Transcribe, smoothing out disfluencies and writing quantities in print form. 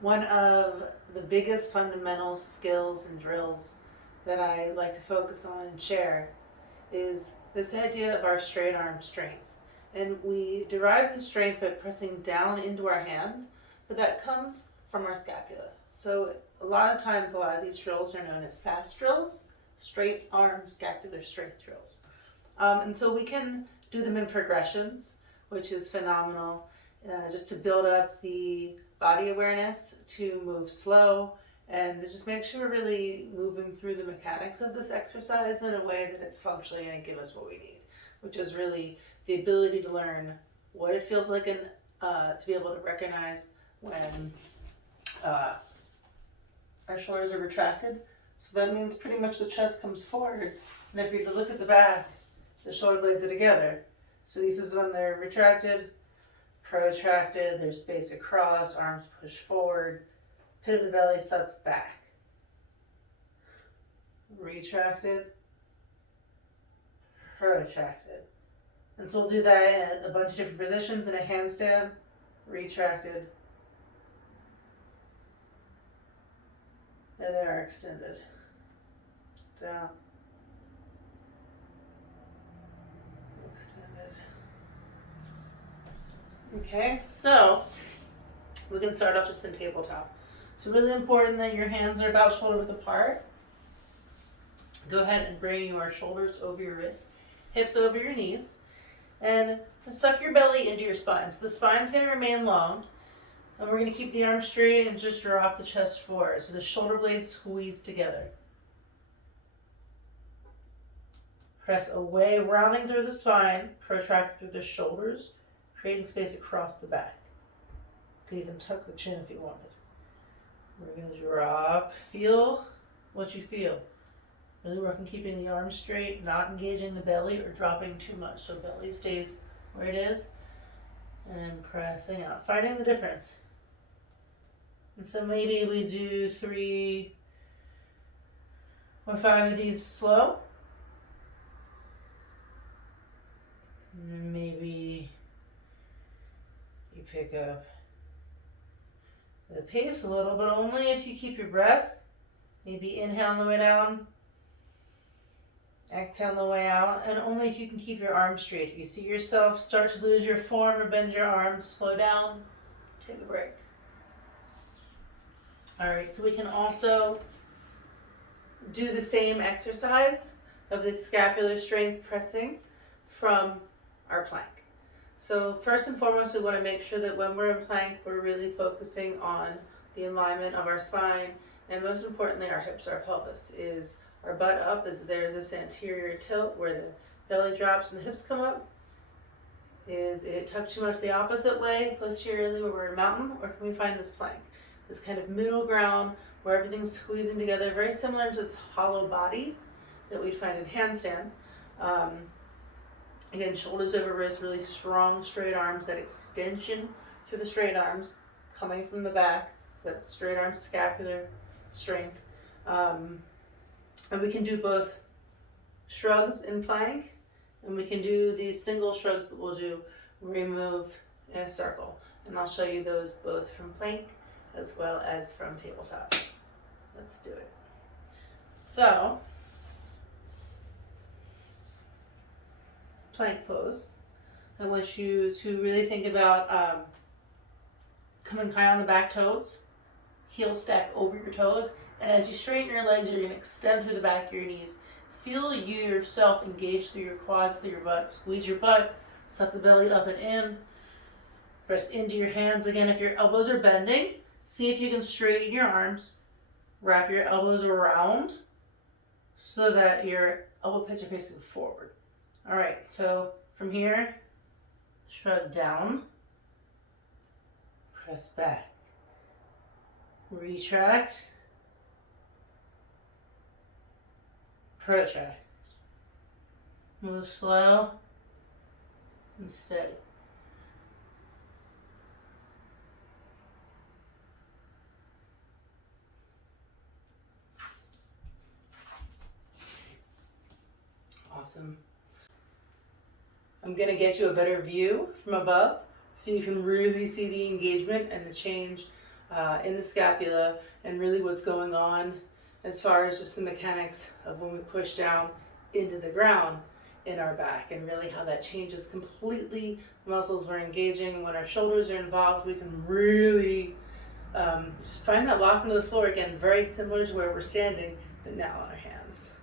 One of the biggest fundamental skills and drills that I like to focus on and share is this idea of our straight arm strength. And we derive the strength by pressing down into our hands, but that comes from our scapula. So a lot of times, a lot of these drills are known as SASS drills, straight arm scapular strength drills. And so we can do them in progressions, which is phenomenal, just to build up the body awareness, to move slow, and to just make sure we're really moving through the mechanics of this exercise in a way that it's functionally going to give us what we need, which is really the ability to learn what it feels like and to be able to recognize when our shoulders are retracted. So that means pretty much the chest comes forward, and if you look at the back, the shoulder blades are together. So this is when they're retracted, protracted, there's space across, arms push forward, pit of the belly sucks back. Retracted, protracted. And so we'll do that in a bunch of different positions in a handstand. Retracted, and they are extended. Down. Okay, so we can start off just in tabletop. So really important that your hands are about shoulder width apart. Go ahead and bring your shoulders over your wrists, hips over your knees, and suck your belly into your spine. So the spine's going to remain long, and we're going to keep the arms straight and just drop the chest forward. So the shoulder blades squeeze together. Press away, rounding through the spine, protract through the shoulders, creating space across the back. You could even tuck the chin if you wanted. We're going to drop. Feel what you feel. Really work on keeping the arms straight, not engaging the belly or dropping too much. So belly stays where it is. And then pressing out. Finding the difference. And so maybe we do 3 or 5 of these slow. And then maybe you pick up the pace a little, but only if you keep your breath. Maybe inhale on the way down, exhale on the way out, and only if you can keep your arms straight. If you see yourself start to lose your form or bend your arms, slow down, take a break. All right, so we can also do the same exercise of the scapular strength pressing from our plank. So first and foremost, we want to make sure that when we're in plank, we're really focusing on the alignment of our spine, and most importantly, our hips, our pelvis. Is our butt up? Is there this anterior tilt where the belly drops and the hips come up? Is it tucked too much the opposite way, posteriorly where we're in mountain? Or can we find this plank, this kind of middle ground where everything's squeezing together, very similar to this hollow body that we'd find in handstand. Again, shoulders over wrists, really strong straight arms, that extension through the straight arms coming from the back. So that's straight arm scapular strength. And we can do both shrugs in plank, and we can do these single shrugs that we'll do where we move in a circle. And I'll show you those both from plank as well as from tabletop. Let's do it. So, plank pose. I want you to really think about coming high on the back toes, heel stack over your toes, and as you straighten your legs, you're going to extend through the back of your knees. Feel you yourself engage through your quads, through your butt. Squeeze your butt, suck the belly up and in. Press into your hands again. If your elbows are bending, see if you can straighten your arms. Wrap your elbows around so that your elbow pits are facing forward. All right, so from here, shrug down, press back, retract, protract. Move slow and steady. Awesome. I'm going to get you a better view from above so you can really see the engagement and the change in the scapula, and really what's going on as far as just the mechanics of when we push down into the ground in our back, and really how that changes completely the muscles we're engaging. And when our shoulders are involved, we can really just find that lock into the floor again, very similar to where we're standing, but now on our hands.